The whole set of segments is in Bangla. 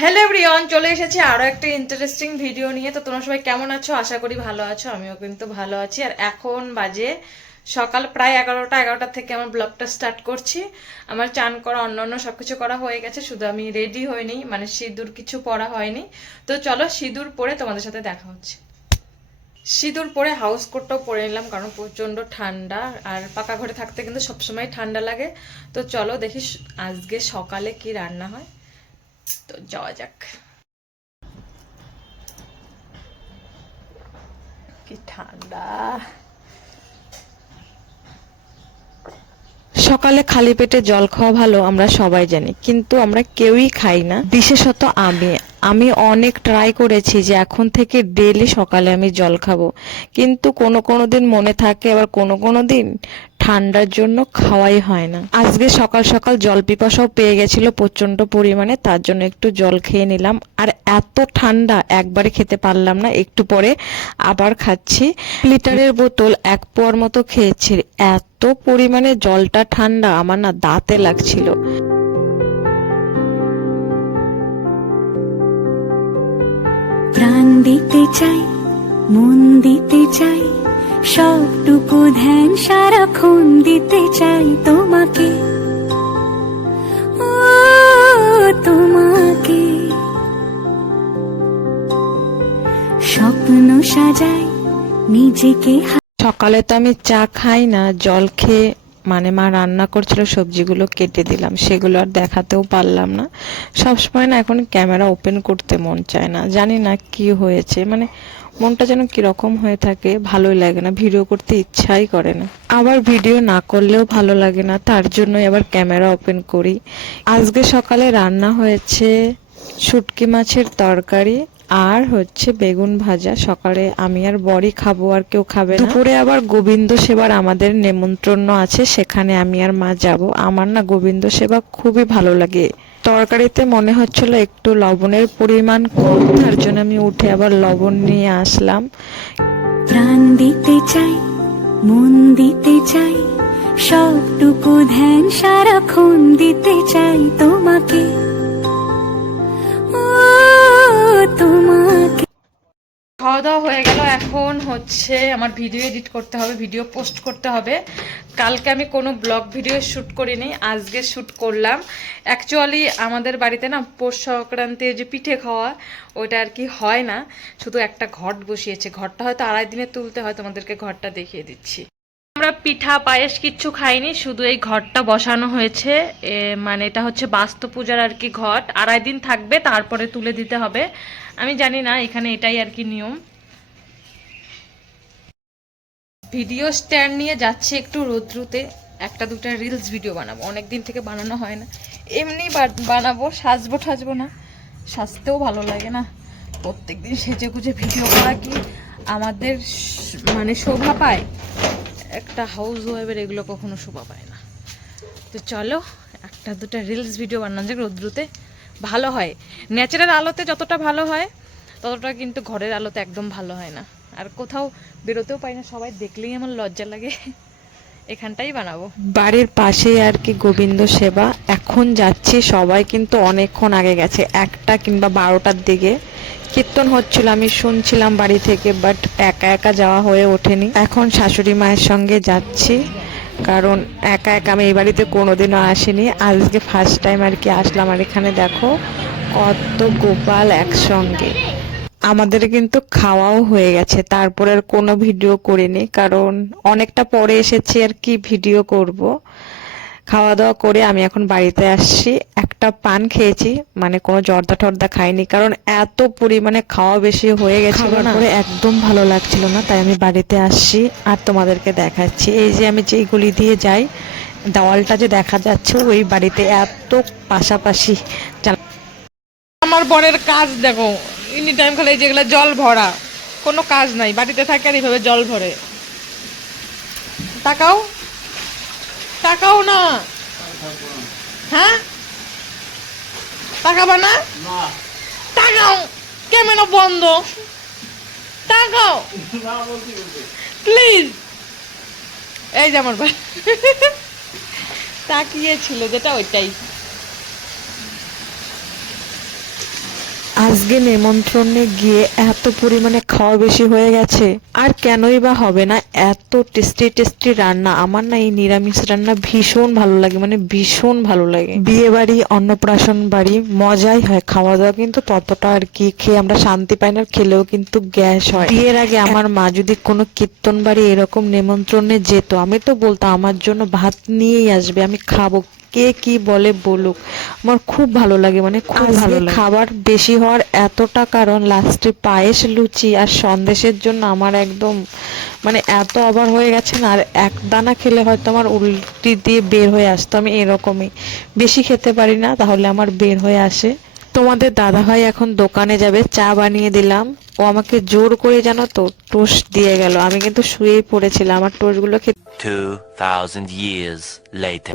হ্যালো এভরিওয়ান চলে এসেছি আরও একটা ইন্টারেস্টিং ভিডিও নিয়ে। তো তোমরা সবাই কেমন আছো? আশা করি ভালো আছো, আমিও কিন্তু ভালো আছি। আর এখন বাজে সকাল প্রায় এগারোটা এগারোটা থেকে আমার ব্লগটা স্টার্ট করছি। আমার চান করা অন্য অন্য সবকিছু করা হয়ে গেছে, শুধু আমি রেডি হইনি মানে সিঁদুর কিছু পরা হয়নি। তো চলো সিঁদুর পরে তোমাদের সাথে দেখা হচ্ছে। সিঁদুর পরে হাউস কোটটাও পরে নিলাম, কারণ প্রচণ্ড ঠান্ডা, আর পাকা ঘরে থাকতে কিন্তু সবসময় ঠান্ডা লাগে। তো চলো দেখি আজকে সকালে কি রান্না হয়। তো যাওয়া যাক। কি ঠান্ডা। সকালে খালি পেটে জল খাওয়া ভালো, আমরা সবাই জানি, কিন্তু আমরা কেউই খাই না। বিশেষত আমি আমি অনেক ট্রাই করেছি যে এখন থেকে ডেলি সকালে আমি জল খাব। কিন্তু কোনো কোনো দিন মনে থাকে, আবার কোনো কোনো দিন ঠান্ডার জন্য খাওয়াই হয় না। আজকে সকাল সকাল জল পিপাসাও পেয়ে গেছিল প্রচণ্ড পরিমাণে, তার জন্য একটু জল খেয়ে নিলাম। আর এত ঠান্ডা, একবারে খেতে পারলাম না, একটু পরে আবার খাচ্ছি। লিটারের বোতল এক পোয়ার মতো খেয়েছি, এত পরিমাণে জলটা ঠান্ডা, আমার না দাঁতে লাগছিল। প্রাণ দিতে চাই, মন দিতে চাই, সবটুকু ধ্যান সারাক্ষণ দিতে চাই তোমাকে। তোমাকে। স্বপ্ন সাজাই, নিজেকে সকালে তো আমি চা খাই না, জল খেয়ে মানে মা রান্না করছিল, সবজিগুলো কেটে দিলাম। সেগুলো আর দেখাতেও পারলাম না। সবসময় না এখন ক্যামেরা ওপেন করতে মন চায় না। জানি না কি হয়েছে। মানে মনটা যেন কীরকম হয়ে থাকে, ভালোই লাগে না। ভিডিও করতে ইচ্ছাই করে না। আবার ভিডিও না করলেও ভালো লাগে না। তার জন্যই আবার ক্যামেরা ওপেন করি। আজকে সকালে রান্না হয়েছে শুটকি মাছের তরকারি। আর হচ্ছে বেগুন ভাজা। সকালে আমি আর বড়ি খাব আর কেউ খাবে না। দুপুরে আবার গোবিন্দ সেবার আমাদের নেমন্ত্রণ আছে সেখানে আমি আর মা যাব। আমার না গোবিন্দ সেবা খুবই ভালো লাগে। তরকারিতে মনে হচ্ছিল একটু লবণের পরিমাণ কম তার জন্য আমি উঠে আবার লবণ নিয়ে আসলাম। প্রাণ দিতে চাই মন দিতে চাই সবটুকু ধ্যান সারাক্ষণ দিতে চাই তোমাকে। তোমাকে খাওয়া দাওয়া হয়ে গেল। এখন হচ্ছে আমার ভিডিও এডিট করতে হবে ভিডিও পোস্ট করতে হবে। কালকে আমি কোনো ব্লগ ভিডিও শ্যুট করিনি, আজকে শ্যুট করলাম। অ্যাকচুয়ালি আমাদের বাড়িতে না পৌষ সংক্রান্তির যে পিঠে খাওয়া, ওইটা আর কি হয় না। শুধু একটা ঘট বসিয়েছে। ঘরটা হয়তো আড়াই দিনে তুলতে হয়, তোমাদেরকে ঘরটা দেখিয়ে দিচ্ছি। আমরা পিঠা, পায়েস কিচ্ছু খাইনি, শুধু এই ঘরটা বসানো হয়েছে। মানে এটা হচ্ছে বাস্তু পূজার আর কি ঘট। আড়াই দিন থাকবে, তারপরে তুলে দিতে হবে। আমি জানি না, এখানে এটাই আর কি নিয়ম। ভিডিও স্ট্যান্ড নিয়ে যাচ্ছে একটু রোদ্রুতে। একটা, দুটা রিলস ভিডিও বানাবো। অনেক দিন থেকে বানানো হয় না। এমনি বানাবো, সাজবো, ঠাজবো না। সাজতেও ভালো লাগে না। প্রত্যেকদিন সেজে গুজে ভিডিও করা কি আমাদের মানে শোভা পায়? একটা হাউস ওয়াইফের এগুলো কখনো শোভা পায় না। তো চলো, একটা দুটো রিলস ভিডিও বানানো যাক রোদ্রুতে। ভালো হয়। ন্যাচারাল আলোতে যতটা ভালো হয়, ততটা কিন্তু ঘরের আলোতে একদম ভালো হয় না। আর কোথাও বেরোতেও পাই না, সবাই দেখলেই আমার লজ্জা লাগে। এখানটাই বানাবো। বাড়ির পাশেই আর কি গোবিন্দ সেবা। এখন যাচ্ছি, সবাই কিন্তু অনেকক্ষণ আগে গেছে, একটা কিংবা বারোটার দিকে। কীর্তন হচ্ছিল, আমি শুনছিলাম বাড়ি থেকে বাট একা একা যাওয়া হয়ে ওঠেনি। এখন শাশুড়ি মায়ের সঙ্গে যাচ্ছি, কারণ একা একা আমি এই বাড়িতে কোনোদিনও আসিনি। আজকে ফার্স্ট টাইম আর কি আসলাম, আর এখানে দেখো কত গোপাল একসঙ্গে। আমাদের কিন্তু খাওয়াও হয়ে গেছে। তারপরে আর কোনো ভিডিও করিনি কারণ অনেকটা পরে এসেছি আর কি ভিডিও করব। খাওয়া দাওয়া করে আমি এখন বাড়িতে আসছি। একটা পান খেয়েছি মানে কোনো জর্দা টর্দা খাইনি কারণ এত পরিমাণে খাওয়া বেশি হয়ে গেছে পরে একদম ভালো লাগছিল না তাই আমি বাড়িতে আসছি আর তোমাদেরকে দেখাচ্ছি। এই যে আমি যেইগুলি দিয়ে যাই দেওয়ালটা যে দেখা যাচ্ছে ওই বাড়িতে এত পাশাপাশি আমার বরের কাজ দেখো এনি টাইম খালি যেগুলো জল ভরা কোনো কাজ নাই বাড়িতে থাকে আর এইভাবে জল ভরে। তাকাও তাকাও না। হ্যাঁ? তাকাবা না? তাকাও ক্যামেরা বন্ধ? তাকাও। প্লিজ এই যে আমার ভাই। তাকিয়েছিল যেটা ওইটাই। আজকে নেমন্ত্রণে গিয়ে এত পরিমাণে খাওয়া বেশি হয়ে গেছে। আর কেনই বা হবে না, এত টেস্টি টেস্টি রান্না। আমার না এই নিরামিষ রান্না ভীষণ ভালো লাগে মানে ভীষণ ভালো লাগে। বিয়ে বাড়ি, অন্নপ্রাশন বাড়ি, মজাই হয় খাওয়া দাওয়া, কিন্তু ততটা আর কি খেয়ে আমরা শান্তি পাই না খেলেও কিন্তু গ্যাস হয়। বিয়ের আগে আমার মা যদি কোনো কীর্তন বাড়ি এরকম নেমন্ত্রণে যেত, আমি তো বলতাম, আমার জন্য ভাত নিয়েই আসবে, আমি খাব কে কি বলে বলুক। আমার খুব ভালো লাগে মানে খুব ভালো লাগে। খাবার বেশি হওয়ার এতটা কারণ লাস্টে পায়েস লুচি আর সন্দেশের জন্য আমার একদম মানে এত অবার হয়ে গেছে না আর এক দানা খেলে হয়তো আমার উল্টি দিয়ে বের হয়ে আসতো আমি এরকমই। বেশি খেতে পারি না তাহলে আমার বের হয়ে আসে। তোমাদের দাদাভাই এখন দোকানে যাবে চা বানিয়ে দিলাম। ও আমাকে জোর করে জানো তো টোস্ট দিয়ে গেল আমি কিন্তু শুয়েই পড়েছিলাম আমার টোস্টগুলো খেতে 2,000 years later.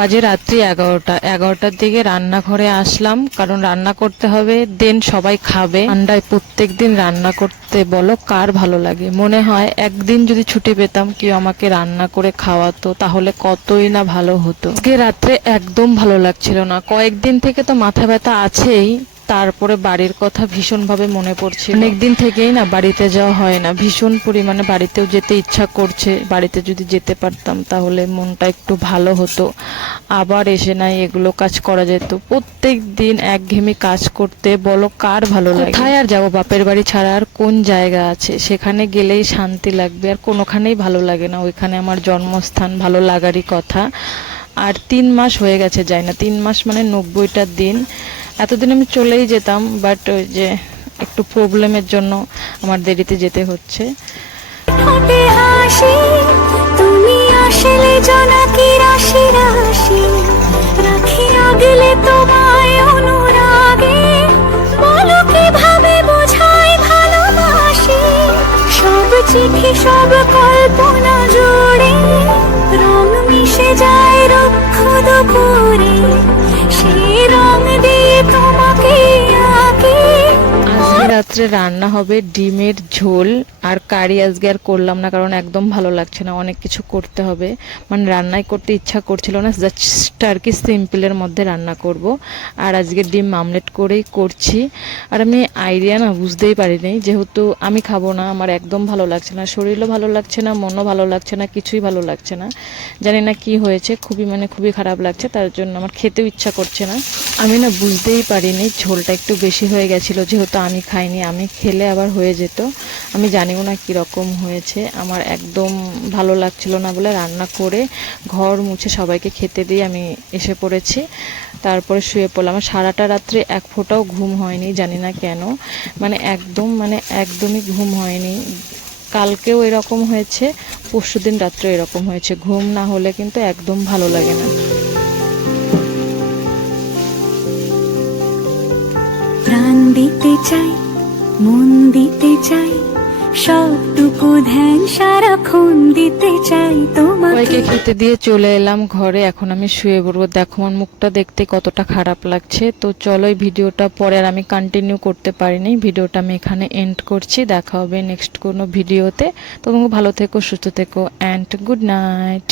বাজে রাত্রি এগারোটা। এগারোটার দিকে রান্নাঘরে আসলাম, কারণ রান্না করতে হবে, দেন সবাই খাবে। ঠান্ডায় প্রত্যেক দিন রান্না করতে বলো কার ভালো লাগে। মনে হয় একদিন যদি ছুটি পেতাম কেউ আমাকে রান্না করে খাওয়াতো, তাহলে কতই না ভালো হতো। আজকে রাত্রে একদম ভালো লাগছিল না। কয়েকদিন থেকে তো মাথা ব্যথা আছেই তারপরে বাড়ির কথা ভীষণভাবে মনে পড়ছে অনেকদিন থেকেই না বাড়িতে যাওয়া হয় না। ভীষণ পরিমাণে বাড়িতেও যেতে ইচ্ছা করছে। বাড়িতে যদি যেতে পারতাম তাহলে মনটা একটু ভালো হতো। আবার এসে নাই এগুলো কাজ করা যেত। প্রত্যেক দিন একঘেয়েমি কাজ করতে বলো কার ভালো লাগে। কোথায় আর যাব? বাপের বাড়ি ছাড়া আর কোন জায়গা আছে? সেখানে গেলেই শান্তি লাগবে। আর কোনোখানেই ভালো লাগে না। ওইখানে আমার জন্মস্থান ভালো লাগারই কথা। আর তিন মাস হয়ে গেছে যায় না। তিন মাস মানে নব্বইটা দিন এতদিন আমি চলেই যেতাম বাট ওই যে একটু প্রবলেমের জন্য আমার দেরিতে যেতে হচ্ছে। চিঠি, সব কল্পনা জুড়ে রং মিশে যায় রক্ষ দুপুরে। রাত্রে রান্না হবে ডিমের ঝোল, আর কারি আজকে আর করলাম না, কারণ একদম ভালো লাগছে না, অনেক কিছু করতে হবে। মানে রান্নাই করতে ইচ্ছা করছিল না জাস্ট আর কি সিম্পলের মধ্যে রান্না করব। আর আজকে ডিম মামলেট করেই করছি। আর আমি আইডিয়া না, বুঝতেই পারিনি, যেহেতু আমি খাব না, আমার একদম ভালো লাগছে না, শরীরও ভালো লাগছে না, মনও ভালো লাগছে না, কিছুই ভালো লাগছে না। জানি না কি হয়েছে, খুবই মানে খুবই খারাপ লাগছে, তার জন্য আমার খেতেও ইচ্ছা করছে না। আমি না বুঝতেই পারিনি, ঝোলটা একটু বেশি হয়ে গেছিল, যেহেতু আমি খাইনি আমি খেলে আবার হয়ে যেত। আমি জানিও না কীরকম হয়েছে। আমার একদম ভালো লাগছিল না বলে রান্না করে ঘর মুছে সবাইকে খেতে দিয়ে আমি এসে পড়েছি। তারপরে শুয়ে পড়লাম। আমার সারাটা রাত্রে এক ফোঁটাও ঘুম হয়নি, জানি না কেন। মানে একদম মানে একদমই ঘুম হয়নি। কালকেও এরকম হয়েছে, পরশুদিন রাত্রে এরকম হয়েছে। ঘুম না হলে কিন্তু একদম ভালো লাগে না। প্রাণ দিতে চাই মন দিতে চাই, সবটুকু ধ্যান সারাক্ষণ দিতে চাই তোমাকে। খেতে দিয়ে চলে এলাম ঘরে, এখন আমি শুয়ে পড়ব। দেখো আমার মুখটা দেখতে কতটা খারাপ লাগছে। তো চলো এই ভিডিওটা পরে আর আমি কন্টিনিউ করতে পারিনি। ভিডিওটা আমি এখানে এন্ড করছি। দেখা হবে নেক্সট কোনো ভিডিওতে। তো তোমরা ভালো থেকো, সুস্থ থেকো অ্যান্ড গুড নাইট